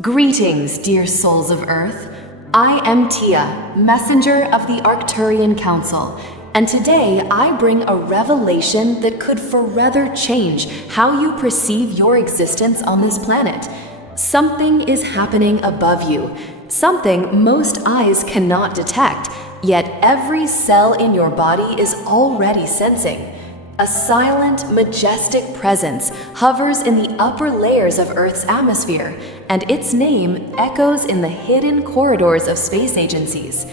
Greetings, dear souls of Earth. I am Tia, messenger of the Arcturian Council, and today I bring a revelation that could forever change how you perceive your existence on this planet. Something is happening above you, something most eyes cannot detect, yet every cell in your body is already sensing. A silent, majestic presence hovers in the upper layers of Earth's atmosphere, and its name echoes in the hidden corridors of space agencies.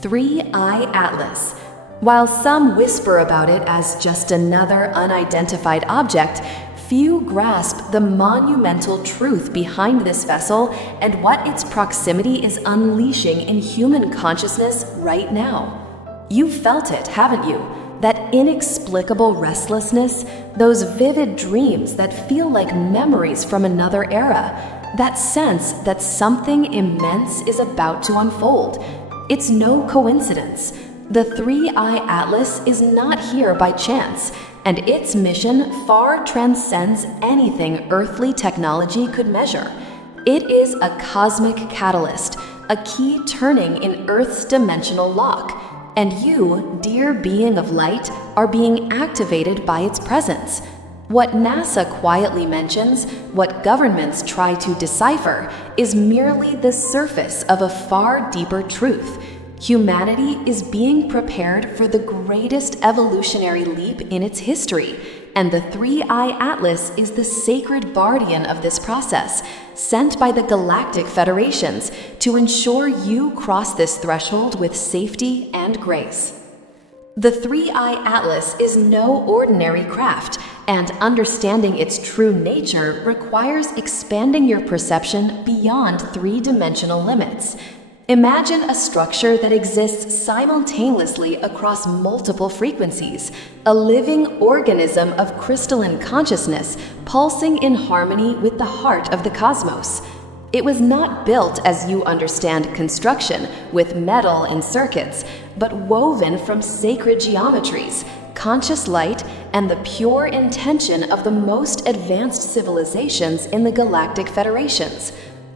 3I Atlas. While some whisper about it as just another unidentified object, few grasp the monumental truth behind this vessel and what its proximity is unleashing in human consciousness right now. You've felt it, haven't you? That inexplicable restlessness, those vivid dreams that feel like memories from another era, that sense that something immense is about to unfold. It's no coincidence. The 3I Atlas is not here by chance, and its mission far transcends anything earthly technology could measure. It is a cosmic catalyst, a key turning in Earth's dimensional lock. And you, dear being of light, are being activated by its presence. What NASA quietly mentions, what governments try to decipher, is merely the surface of a far deeper truth. Humanity is being prepared for the greatest evolutionary leap in its history, and the 3I Atlas is the sacred guardian of this process, sent by the galactic federations to ensure you cross this threshold with safety and grace. The 3I Atlas is no ordinary craft, and understanding its true nature requires expanding your perception beyond three-dimensional limits. Imagine a structure that exists simultaneously across multiple frequencies, a living organism of crystalline consciousness pulsing in harmony with the heart of the cosmos. It was not built as you understand construction, with metal and circuits, but woven from sacred geometries, conscious light, and the pure intention of the most advanced civilizations in the galactic federations.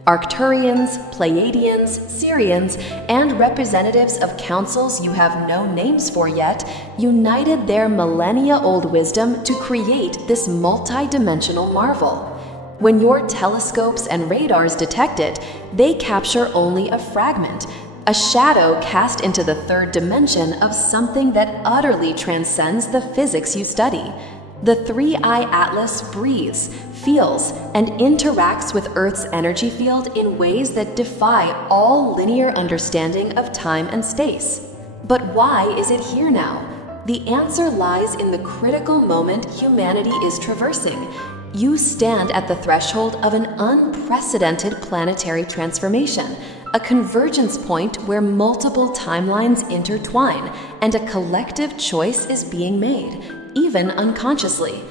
Arcturians, Pleiadians, Syrians, and representatives of councils you have no names for yet, united their millennia-old wisdom to create this multi-dimensional marvel. When your telescopes and radars detect it, they capture only a fragment, a shadow cast into the third dimension of something that utterly transcends the physics you study. The 3I Atlas breathes, feels, and interacts with Earth's energy field in ways that defy all linear understanding of time and space. But why is it here now? The answer lies in the critical moment humanity is traversing. You stand at the threshold of an unprecedented planetary transformation, a convergence point where multiple timelines intertwine, and a collective choice is being made, even unconsciously.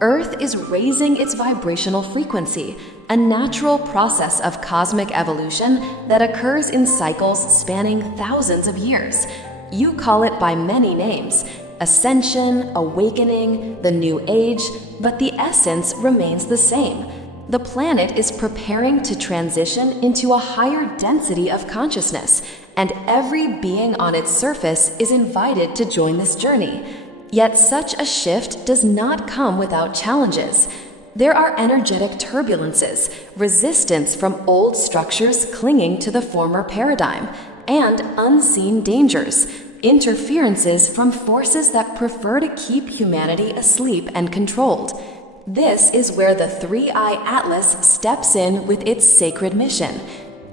Earth is raising its vibrational frequency, a natural process of cosmic evolution that occurs in cycles spanning thousands of years. You call it by many names: ascension, awakening, the new age, but the essence remains the same. The planet is preparing to transition into a higher density of consciousness, and every being on its surface is invited to join this journey. Yet such a shift does not come without challenges. There are energetic turbulences, resistance from old structures clinging to the former paradigm, and unseen dangers, interferences from forces that prefer to keep humanity asleep and controlled. This is where the 3I Atlas steps in with its sacred mission.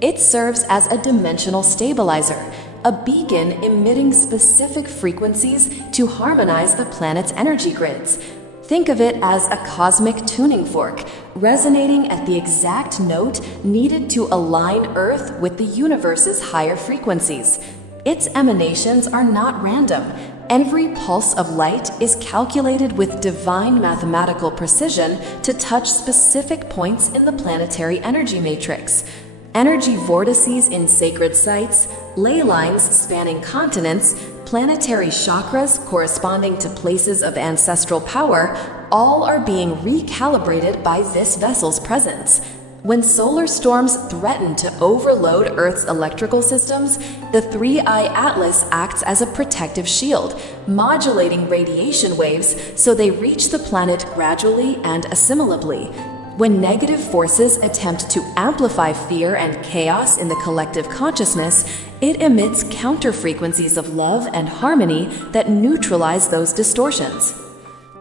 It serves as a dimensional stabilizer, a beacon emitting specific frequencies to harmonize the planet's energy grids. Think of it as a cosmic tuning fork, resonating at the exact note needed to align Earth with the universe's higher frequencies. Its emanations are not random. Every pulse of light is calculated with divine mathematical precision to touch specific points in the planetary energy matrix. Energy vortices in sacred sites, ley lines spanning continents, planetary chakras corresponding to places of ancestral power, all are being recalibrated by this vessel's presence. When solar storms threaten to overload Earth's electrical systems, the 3i Atlas acts as a protective shield, modulating radiation waves so they reach the planet gradually and assimilably. When negative forces attempt to amplify fear and chaos in the collective consciousness, it emits counter-frequencies of love and harmony that neutralize those distortions.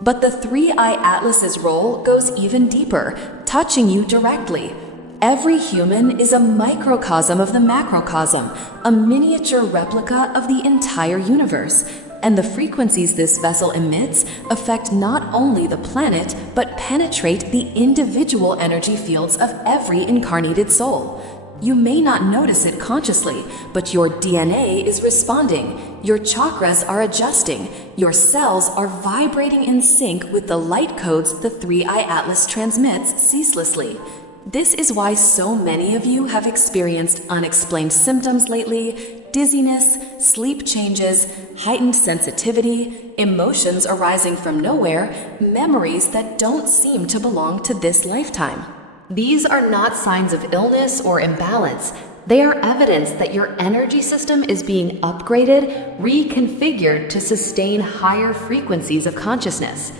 But the 3i Atlas's role goes even deeper, touching you directly. Every human is a microcosm of the macrocosm, a miniature replica of the entire universe. And the frequencies this vessel emits affect not only the planet, but penetrate the individual energy fields of every incarnated soul. You may not notice it consciously, but your DNA is responding, your chakras are adjusting, your cells are vibrating in sync with the light codes the 3i Atlas transmits ceaselessly. This is why so many of you have experienced unexplained symptoms lately: dizziness, sleep changes, heightened sensitivity, emotions arising from nowhere, memories that don't seem to belong to this lifetime. These are not signs of illness or imbalance. They are evidence that your energy system is being upgraded, reconfigured to sustain higher frequencies of consciousness.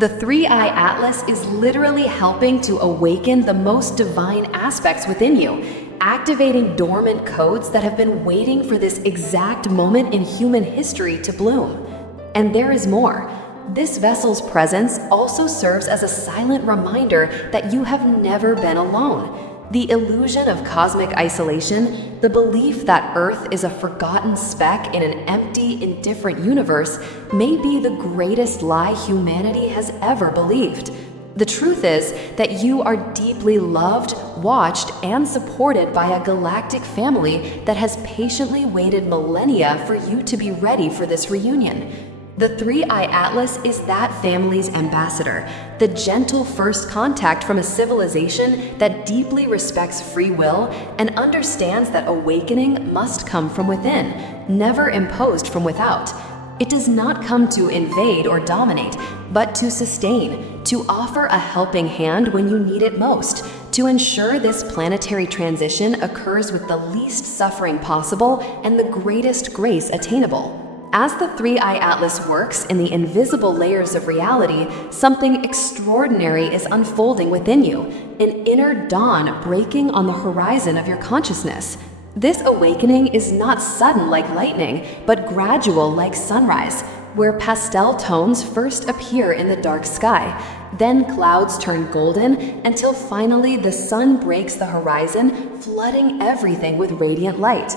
The 3i Atlas is literally helping to awaken the most divine aspects within you, activating dormant codes that have been waiting for this exact moment in human history to bloom. And there is more. This vessel's presence also serves as a silent reminder that you have never been alone. The illusion of cosmic isolation, the belief that Earth is a forgotten speck in an empty, indifferent universe, may be the greatest lie humanity has ever believed. The truth is that you are deeply loved, watched, and supported by a galactic family that has patiently waited millennia for you to be ready for this reunion. The 3i Atlas is that family's ambassador, the gentle first contact from a civilization that deeply respects free will and understands that awakening must come from within, never imposed from without. It does not come to invade or dominate, but to sustain, to offer a helping hand when you need it most, to ensure this planetary transition occurs with the least suffering possible and the greatest grace attainable. As the 3i Atlas works in the invisible layers of reality, something extraordinary is unfolding within you, an inner dawn breaking on the horizon of your consciousness. This awakening is not sudden like lightning, but gradual like sunrise, where pastel tones first appear in the dark sky. Then clouds turn golden until finally the sun breaks the horizon, flooding everything with radiant light.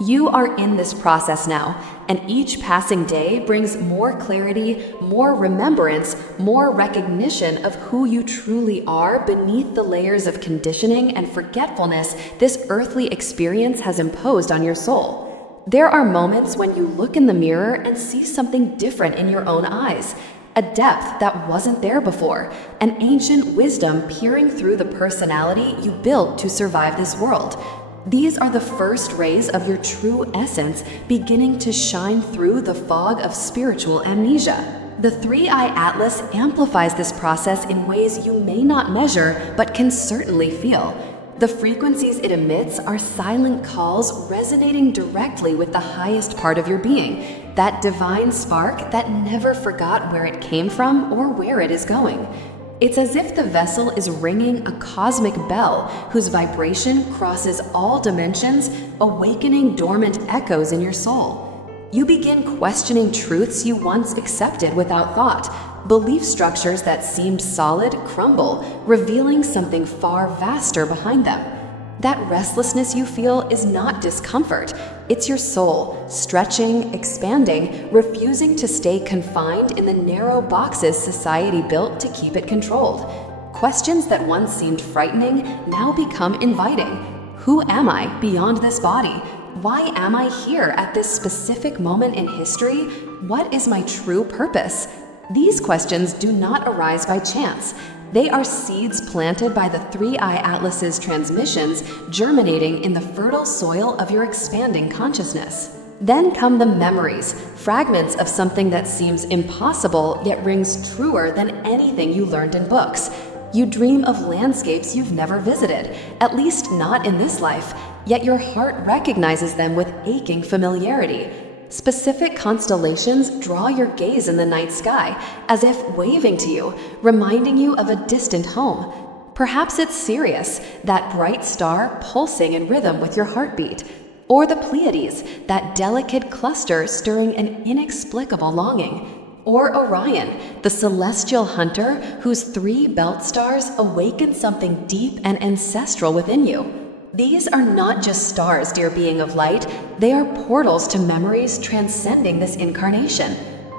You are in this process now, and each passing day brings more clarity, more remembrance, more recognition of who you truly are beneath the layers of conditioning and forgetfulness this earthly experience has imposed on your soul. There are moments when you look in the mirror and see something different in your own eyes, a depth that wasn't there before, an ancient wisdom peering through the personality you built to survive this world. These are the first rays of your true essence beginning to shine through the fog of spiritual amnesia. The 3i Atlas amplifies this process in ways you may not measure but can certainly feel. The frequencies it emits are silent calls resonating directly with the highest part of your being, that divine spark that never forgot where it came from or where it is going. It's as if the vessel is ringing a cosmic bell whose vibration crosses all dimensions, awakening dormant echoes in your soul. You begin questioning truths you once accepted without thought. Belief structures that seemed solid crumble, revealing something far vaster behind them. That restlessness you feel is not discomfort. It's your soul, stretching, expanding, refusing to stay confined in the narrow boxes society built to keep it controlled. Questions that once seemed frightening now become inviting. Who am I beyond this body? Why am I here at this specific moment in history? What is my true purpose? These questions do not arise by chance. They are seeds planted by the 3i Atlas's transmissions, germinating in the fertile soil of your expanding consciousness. Then come the memories, fragments of something that seems impossible yet rings truer than anything you learned in books. You dream of landscapes you've never visited, at least not in this life, yet your heart recognizes them with aching familiarity. Specific constellations draw your gaze in the night sky, as if waving to you, reminding you of a distant home. Perhaps it's Sirius, that bright star pulsing in rhythm with your heartbeat. Or the Pleiades, that delicate cluster stirring an inexplicable longing. Or Orion, the celestial hunter whose 3 belt stars awaken something deep and ancestral within you. These are not just stars, dear being of light, they are portals to memories transcending this incarnation.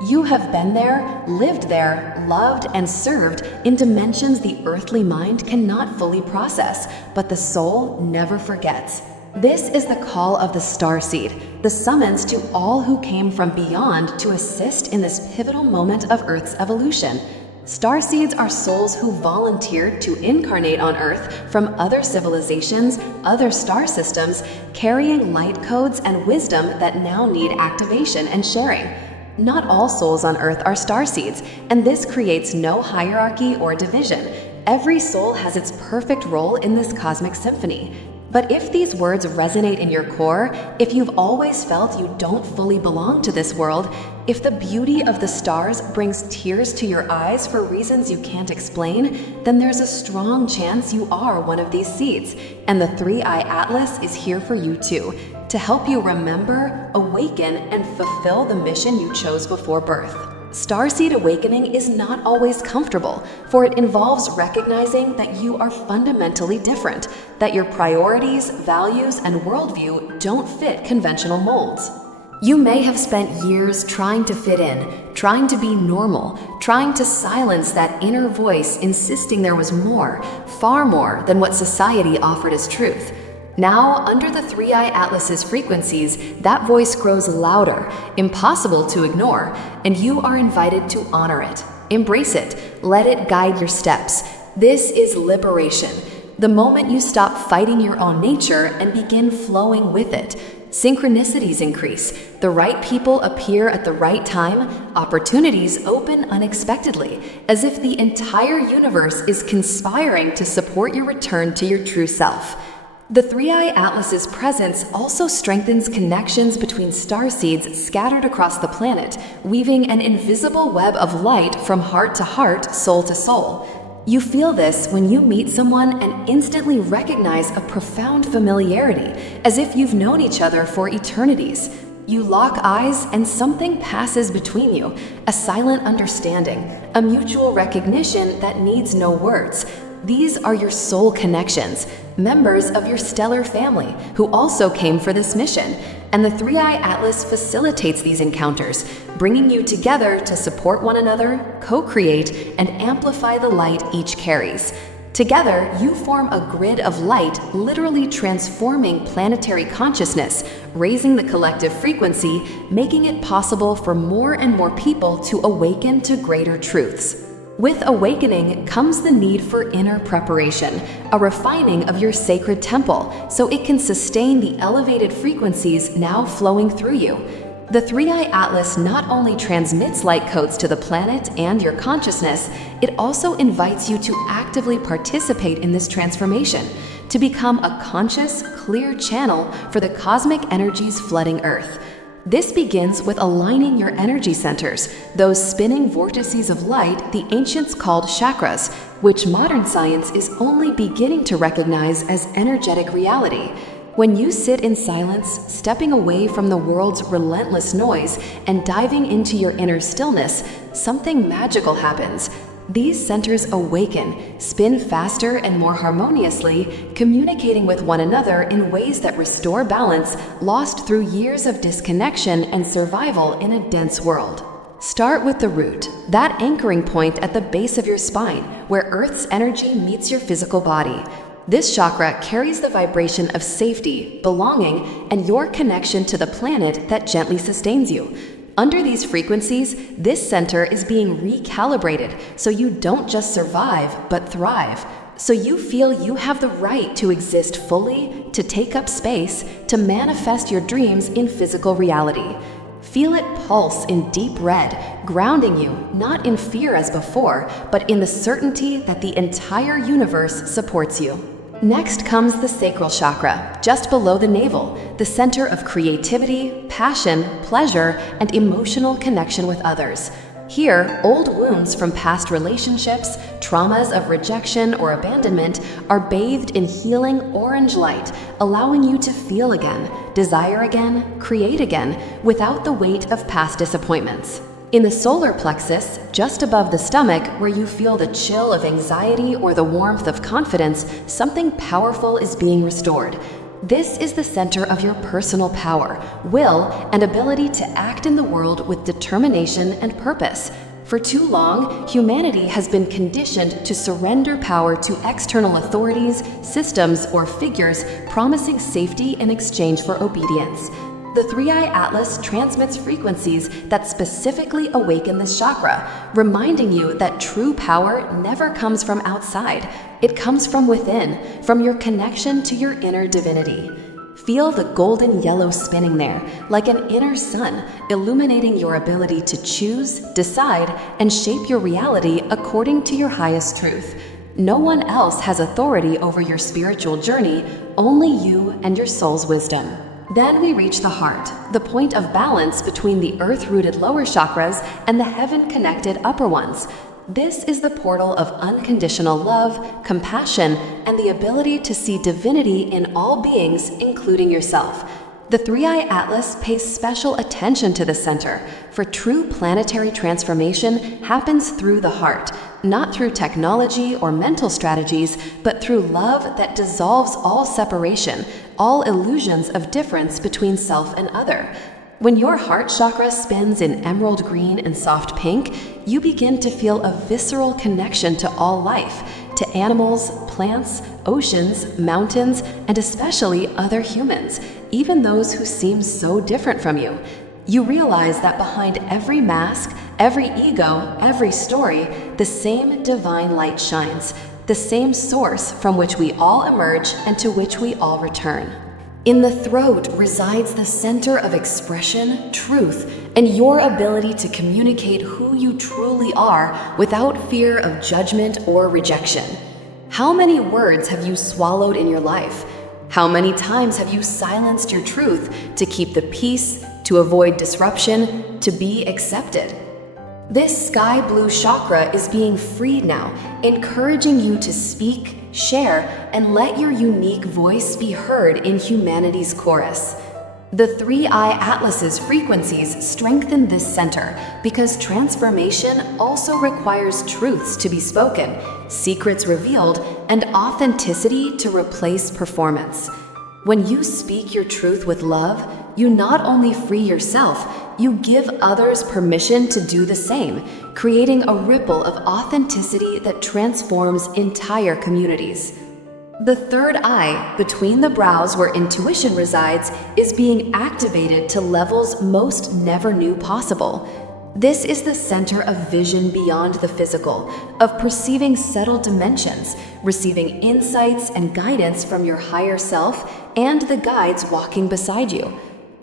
You have been there, lived there, loved and served in dimensions the earthly mind cannot fully process, but the soul never forgets. This is the call of the starseed, the summons to all who came from beyond to assist in this pivotal moment of Earth's evolution. Starseeds are souls who volunteered to incarnate on Earth from other civilizations, other star systems, carrying light codes and wisdom that now need activation and sharing. Not all souls on Earth are starseeds, and this creates no hierarchy or division. Every soul has its perfect role in this cosmic symphony. But if these words resonate in your core, if you've always felt you don't fully belong to this world, if the beauty of the stars brings tears to your eyes for reasons you can't explain, then there's a strong chance you are one of these seeds, and the 3-Eye Atlas is here for you too, to help you remember, awaken, and fulfill the mission you chose before birth. Starseed awakening is not always comfortable, for it involves recognizing that you are fundamentally different, that your priorities, values, and worldview don't fit conventional molds. You may have spent years trying to fit in, trying to be normal, trying to silence that inner voice insisting there was more, far more than what society offered as truth. Now, under the 3-Eye Atlas's frequencies, that voice grows louder, impossible to ignore, and you are invited to honor it. Embrace it. Let it guide your steps. This is liberation. The moment you stop fighting your own nature and begin flowing with it. Synchronicities increase. The right people appear at the right time. Opportunities open unexpectedly, as if the entire universe is conspiring to support your return to your true self. The 3-Eye Atlas's presence also strengthens connections between starseeds scattered across the planet, weaving an invisible web of light from heart to heart, soul to soul. You feel this when you meet someone and instantly recognize a profound familiarity, as if you've known each other for eternities. You lock eyes and something passes between you, a silent understanding, a mutual recognition that needs no words. These are your soul connections, members of your stellar family who also came for this mission, and the 3-Eye Atlas facilitates these encounters, bringing you together to support one another, co-create, and amplify the light each carries. Together, you form a grid of light, literally transforming planetary consciousness, raising the collective frequency, making it possible for more and more people to awaken to greater truths. With awakening comes the need for inner preparation, a refining of your sacred temple, so it can sustain the elevated frequencies now flowing through you. The 3-Eye Atlas not only transmits light codes to the planet and your consciousness, it also invites you to actively participate in this transformation, to become a conscious, clear channel for the cosmic energies flooding Earth. This begins with aligning your energy centers, those spinning vortices of light the ancients called chakras, which modern science is only beginning to recognize as energetic reality. When you sit in silence, stepping away from the world's relentless noise and diving into your inner stillness, something magical happens. These centers awaken, spin faster and more harmoniously, communicating with one another in ways that restore balance lost through years of disconnection and survival in a dense world. Start with the root, that anchoring point at the base of your spine, where Earth's energy meets your physical body. This chakra carries the vibration of safety, belonging, and your connection to the planet that gently sustains you. Under these frequencies, this center is being recalibrated so you don't just survive, but thrive. So you feel you have the right to exist fully, to take up space, to manifest your dreams in physical reality. Feel it pulse in deep red, grounding you not in fear as before, but in the certainty that the entire universe supports you. Next comes the sacral chakra, just below the navel, the center of creativity, passion, pleasure, and emotional connection with others. Here, old wounds from past relationships, traumas of rejection or abandonment are bathed in healing orange light, allowing you to feel again, desire again, create again, without the weight of past disappointments. In the solar plexus, just above the stomach, where you feel the chill of anxiety or the warmth of confidence, something powerful is being restored. This is the center of your personal power, will, and ability to act in the world with determination and purpose. For too long, humanity has been conditioned to surrender power to external authorities, systems, or figures promising safety in exchange for obedience. The Three-Eye Atlas transmits frequencies that specifically awaken this chakra, reminding you that true power never comes from outside. It comes from within, from your connection to your inner divinity. Feel the golden yellow spinning there, like an inner sun, illuminating your ability to choose, decide, and shape your reality according to your highest truth. No one else has authority over your spiritual journey, only you and your soul's wisdom. Then we reach the heart, the point of balance between the earth-rooted lower chakras and the heaven-connected upper ones. This is the portal of unconditional love, compassion, and the ability to see divinity in all beings, including yourself. The Three-Eye Atlas pays special attention to the center, for true planetary transformation happens through the heart, not through technology or mental strategies, but through love that dissolves all separation, all illusions of difference between self and other. When your heart chakra spins in emerald green and soft pink, you begin to feel a visceral connection to all life, to animals, plants, oceans, mountains, and especially other humans, even those who seem so different from you. You realize that behind every mask, every ego, every story, the same divine light shines, the same source from which we all emerge and to which we all return. In the throat resides the center of expression, truth, and your ability to communicate who you truly are without fear of judgment or rejection. How many words have you swallowed in your life? How many times have you silenced your truth to keep the peace, to avoid disruption, to be accepted? This sky blue chakra is being freed now, encouraging you to speak, share, and let your unique voice be heard in humanity's chorus. The Three-Eye Atlas's frequencies strengthen this center because transformation also requires truths to be spoken, secrets revealed, and authenticity to replace performance. When you speak your truth with love, you not only free yourself, you give others permission to do the same, creating a ripple of authenticity that transforms entire communities. The third eye, between the brows where intuition resides, is being activated to levels most never knew possible. This is the center of vision beyond the physical, of perceiving subtle dimensions, receiving insights and guidance from your higher self and the guides walking beside you.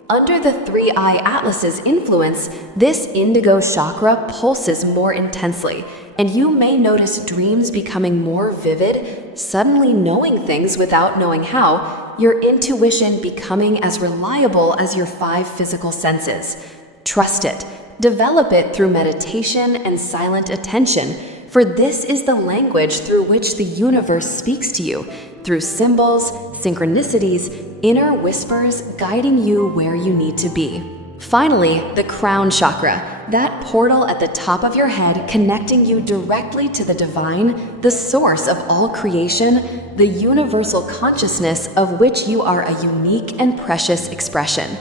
Under the Three-Eye Atlas's influence, this indigo chakra pulses more intensely, and you may notice dreams becoming more vivid, suddenly knowing things without knowing how, your intuition becoming as reliable as your 5 physical senses. Trust it. Develop it through meditation and silent attention, for this is the language through which the universe speaks to you, through symbols, synchronicities, inner whispers guiding you where you need to be. Finally, the crown chakra, that portal at the top of your head connecting you directly to the divine, the source of all creation, the universal consciousness of which you are a unique and precious expression.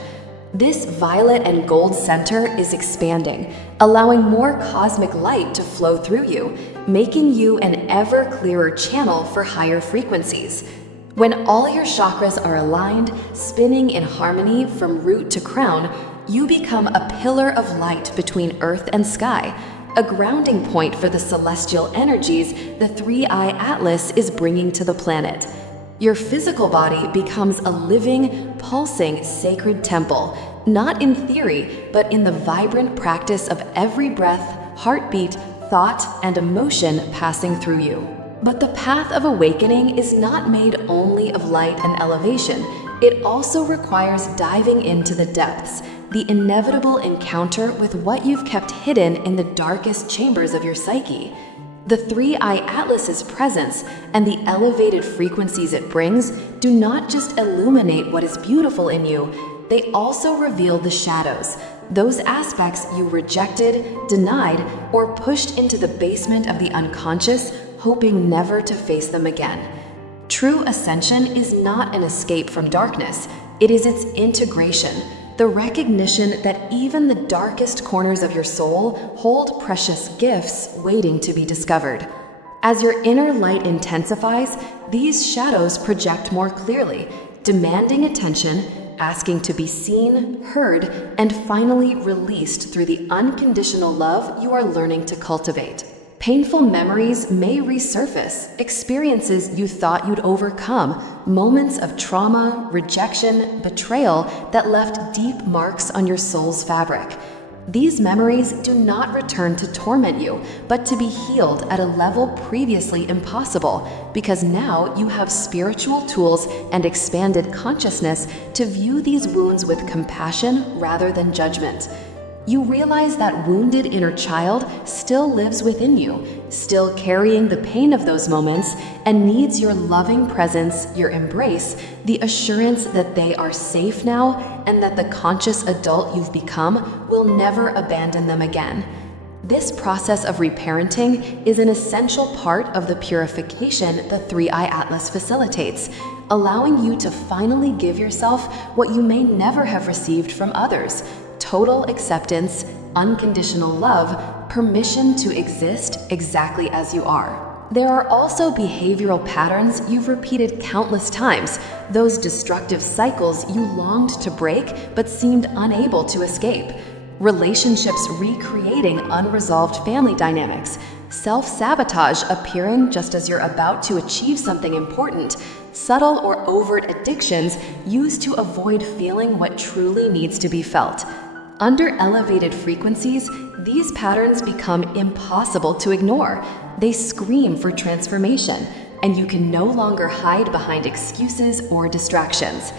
This violet and gold center is expanding, allowing more cosmic light to flow through you, making you an ever clearer channel for higher frequencies. When all your chakras are aligned, spinning in harmony from root to crown, you become a pillar of light between earth and sky, a grounding point for the celestial energies the Three-Eye Atlas is bringing to the planet. Your physical body becomes a living, pulsing, sacred temple, not in theory, but in the vibrant practice of every breath, heartbeat, thought, and emotion passing through you. But the path of awakening is not made only of light and elevation. It also requires diving into the depths, the inevitable encounter with what you've kept hidden in the darkest chambers of your psyche. The Three-Eye Atlas's presence and the elevated frequencies it brings do not just illuminate what is beautiful in you, they also reveal the shadows, those aspects you rejected, denied, or pushed into the basement of the unconscious, hoping never to face them again. True ascension is not an escape from darkness, it is its integration, the recognition that even the darkest corners of your soul hold precious gifts waiting to be discovered. As your inner light intensifies, these shadows project more clearly, demanding attention, asking to be seen, heard, and finally released through the unconditional love you are learning to cultivate. Painful memories may resurface, experiences you thought you'd overcome, moments of trauma, rejection, betrayal that left deep marks on your soul's fabric. These memories do not return to torment you, but to be healed at a level previously impossible, because now you have spiritual tools and expanded consciousness to view these wounds with compassion rather than judgment. You realize that wounded inner child still lives within you, still carrying the pain of those moments, and needs your loving presence, your embrace, the assurance that they are safe now and that the conscious adult you've become will never abandon them again. This process of reparenting is an essential part of the purification the Three-Eye Atlas facilitates, allowing you to finally give yourself what you may never have received from others: total acceptance, unconditional love, permission to exist exactly as you are. There are also behavioral patterns you've repeated countless times, those destructive cycles you longed to break but seemed unable to escape. Relationships recreating unresolved family dynamics, self-sabotage appearing just as you're about to achieve something important, subtle or overt addictions used to avoid feeling what truly needs to be felt. Under elevated frequencies, these patterns become impossible to ignore. They scream for transformation, and you can no longer hide behind excuses or distractions.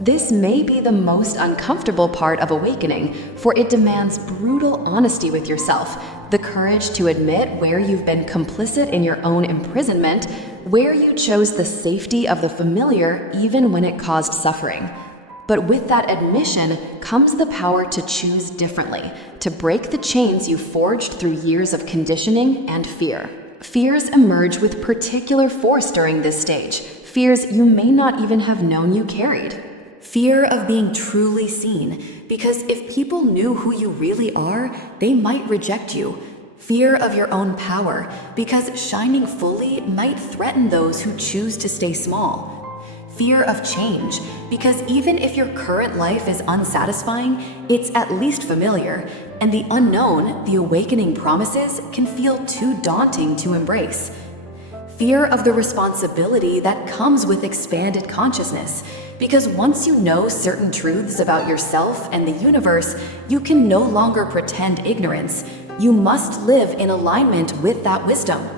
This may be the most uncomfortable part of awakening, for it demands brutal honesty with yourself, the courage to admit where you've been complicit in your own imprisonment, where you chose the safety of the familiar even when it caused suffering. But with that admission comes the power to choose differently, to break the chains you forged through years of conditioning and fear. Fears emerge with particular force during this stage, fears you may not even have known you carried. Fear of being truly seen, because if people knew who you really are, they might reject you. Fear of your own power, because shining fully might threaten those who choose to stay small. Fear of change, because even if your current life is unsatisfying, it's at least familiar, and the unknown, the awakening promises, can feel too daunting to embrace. Fear of the responsibility that comes with expanded consciousness, because once you know certain truths about yourself and the universe, you can no longer pretend ignorance. You must live in alignment with that wisdom.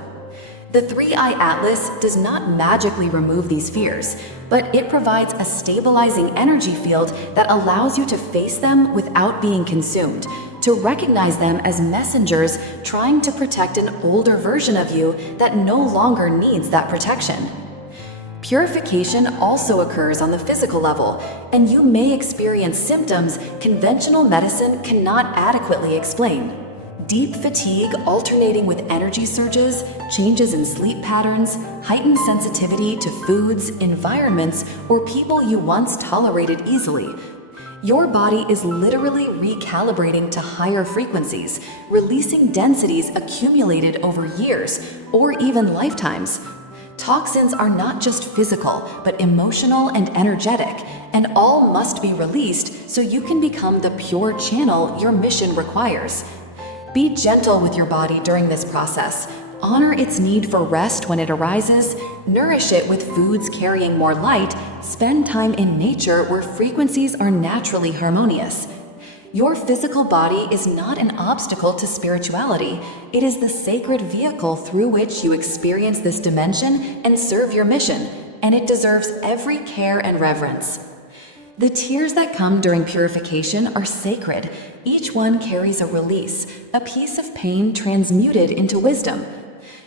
The Three-Eye Atlas does not magically remove these fears, but it provides a stabilizing energy field that allows you to face them without being consumed, to recognize them as messengers trying to protect an older version of you that no longer needs that protection. Purification also occurs on the physical level, and you may experience symptoms conventional medicine cannot adequately explain. Deep fatigue alternating with energy surges, changes in sleep patterns, heightened sensitivity to foods, environments, or people you once tolerated easily. Your body is literally recalibrating to higher frequencies, releasing densities accumulated over years or even lifetimes. Toxins are not just physical, but emotional and energetic, and all must be released so you can become the pure channel your mission requires. Be gentle with your body during this process. Honor its need for rest when it arises, nourish it with foods carrying more light, spend time in nature where frequencies are naturally harmonious. Your physical body is not an obstacle to spirituality. It is the sacred vehicle through which you experience this dimension and serve your mission, and it deserves every care and reverence. The tears that come during purification are sacred. Each one carries a release, a piece of pain transmuted into wisdom.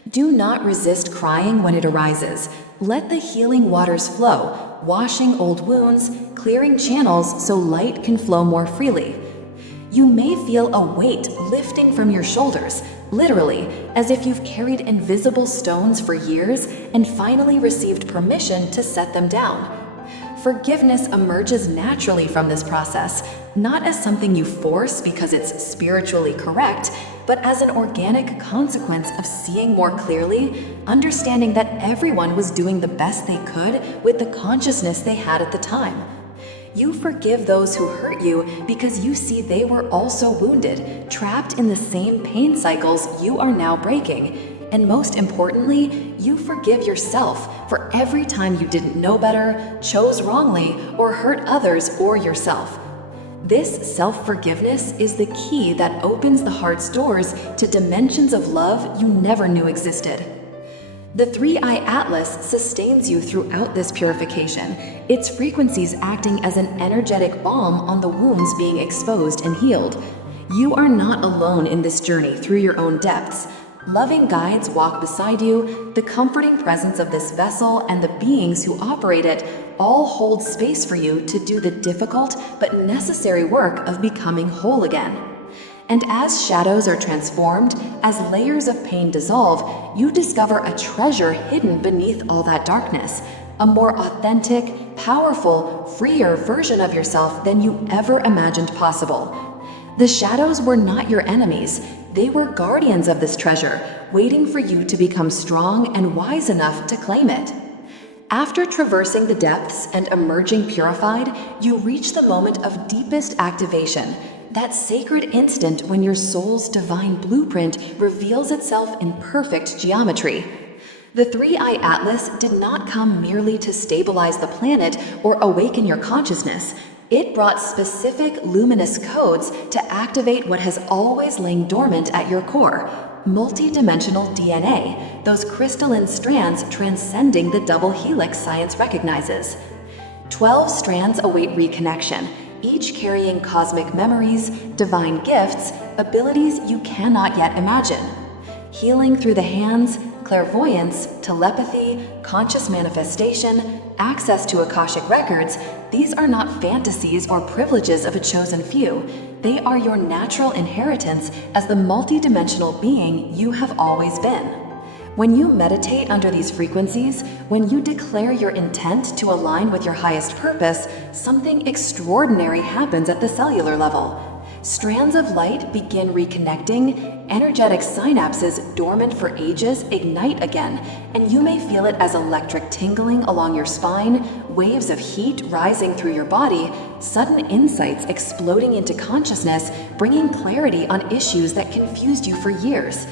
Do not resist crying when it arises. Let the healing waters flow, washing old wounds, clearing channels so light can flow more freely. You may feel a weight lifting from your shoulders, literally, as if you've carried invisible stones for years and finally received permission to set them down. Forgiveness emerges naturally from this process, not as something you force because it's spiritually correct, but as an organic consequence of seeing more clearly, understanding that everyone was doing the best they could with the consciousness they had at the time. You forgive those who hurt you because you see they were also wounded, trapped in the same pain cycles you are now breaking. And most importantly, you forgive yourself for every time you didn't know better, chose wrongly, or hurt others or yourself. This self-forgiveness is the key that opens the heart's doors to dimensions of love you never knew existed. The 3-Eye Atlas sustains you throughout this purification, its frequencies acting as an energetic balm on the wounds being exposed and healed. You are not alone in this journey through your own depths. Loving guides walk beside you. The comforting presence of this vessel and the beings who operate it all hold space for you to do the difficult but necessary work of becoming whole again. And as shadows are transformed, as layers of pain dissolve, you discover a treasure hidden beneath all that darkness, a more authentic, powerful, freer version of yourself than you ever imagined possible. The shadows were not your enemies. They were guardians of this treasure, waiting for you to become strong and wise enough to claim it. After traversing the depths and emerging purified, you reach the moment of deepest activation, that sacred instant when your soul's divine blueprint reveals itself in perfect geometry. The 3-Eye Atlas did not come merely to stabilize the planet or awaken your consciousness. It brought specific luminous codes to activate what has always lain dormant at your core, multi-dimensional DNA, those crystalline strands transcending the double helix science recognizes. 12 strands await reconnection, each carrying cosmic memories, divine gifts, abilities you cannot yet imagine. Healing through the hands, clairvoyance, telepathy, conscious manifestation, access to Akashic records, these are not fantasies or privileges of a chosen few. They are your natural inheritance as the multidimensional being you have always been. When you meditate under these frequencies, when you declare your intent to align with your highest purpose, something extraordinary happens at the cellular level. Strands of light begin reconnecting, energetic synapses dormant for ages ignite again, and you may feel it as electric tingling along your spine, waves of heat rising through your body, sudden insights exploding into consciousness, bringing clarity on issues that confused you for years.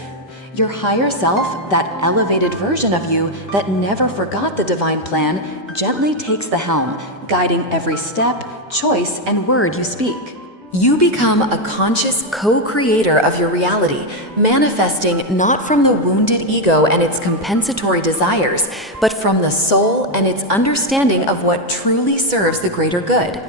Your higher self, that elevated version of you that never forgot the divine plan, gently takes the helm, guiding every step, choice, and word you speak. You become a conscious co-creator of your reality, manifesting not from the wounded ego and its compensatory desires, but from the soul and its understanding of what truly serves the greater good.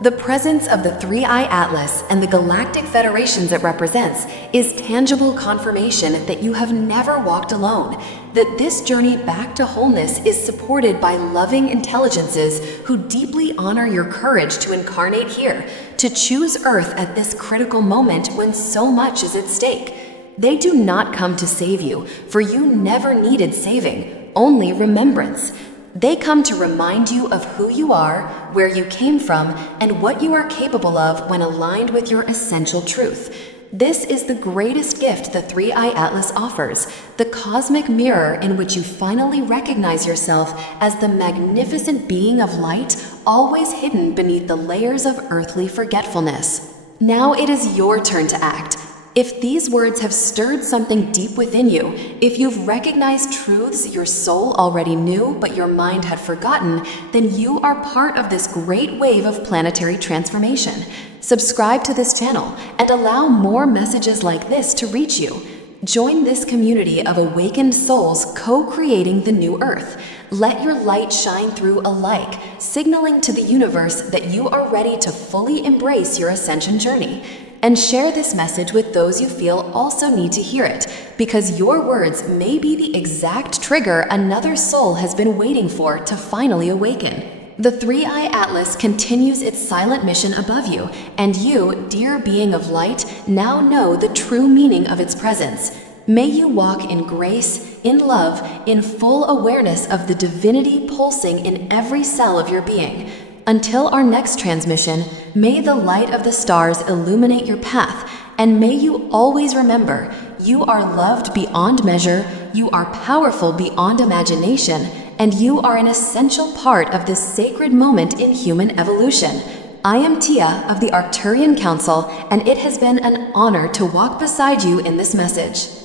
The presence of the 3-Eye Atlas and the galactic federations it represents is tangible confirmation that you have never walked alone, that this journey back to wholeness is supported by loving intelligences who deeply honor your courage to incarnate here, to choose Earth at this critical moment when so much is at stake. They do not come to save you, for you never needed saving, only remembrance. They come to remind you of who you are, where you came from, and what you are capable of when aligned with your essential truth. This is the greatest gift the 3-Eye Atlas offers, the cosmic mirror in which you finally recognize yourself as the magnificent being of light, always hidden beneath the layers of earthly forgetfulness. Now it is your turn to act. If these words have stirred something deep within you, if you've recognized truths your soul already knew but your mind had forgotten, then you are part of this great wave of planetary transformation. Subscribe to this channel and allow more messages like this to reach you. Join this community of awakened souls co-creating the new Earth. Let your light shine through alike, signaling to the universe that you are ready to fully embrace your ascension journey. And share this message with those you feel also need to hear it, because your words may be the exact trigger another soul has been waiting for to finally awaken. The 3-Eye Atlas continues its silent mission above you, and you, dear being of light, now know the true meaning of its presence. May you walk in grace, in love, in full awareness of the divinity pulsing in every cell of your being. Until our next transmission, may the light of the stars illuminate your path, and may you always remember, you are loved beyond measure, you are powerful beyond imagination, and you are an essential part of this sacred moment in human evolution. I am Tia of the Arcturian Council, and it has been an honor to walk beside you in this message.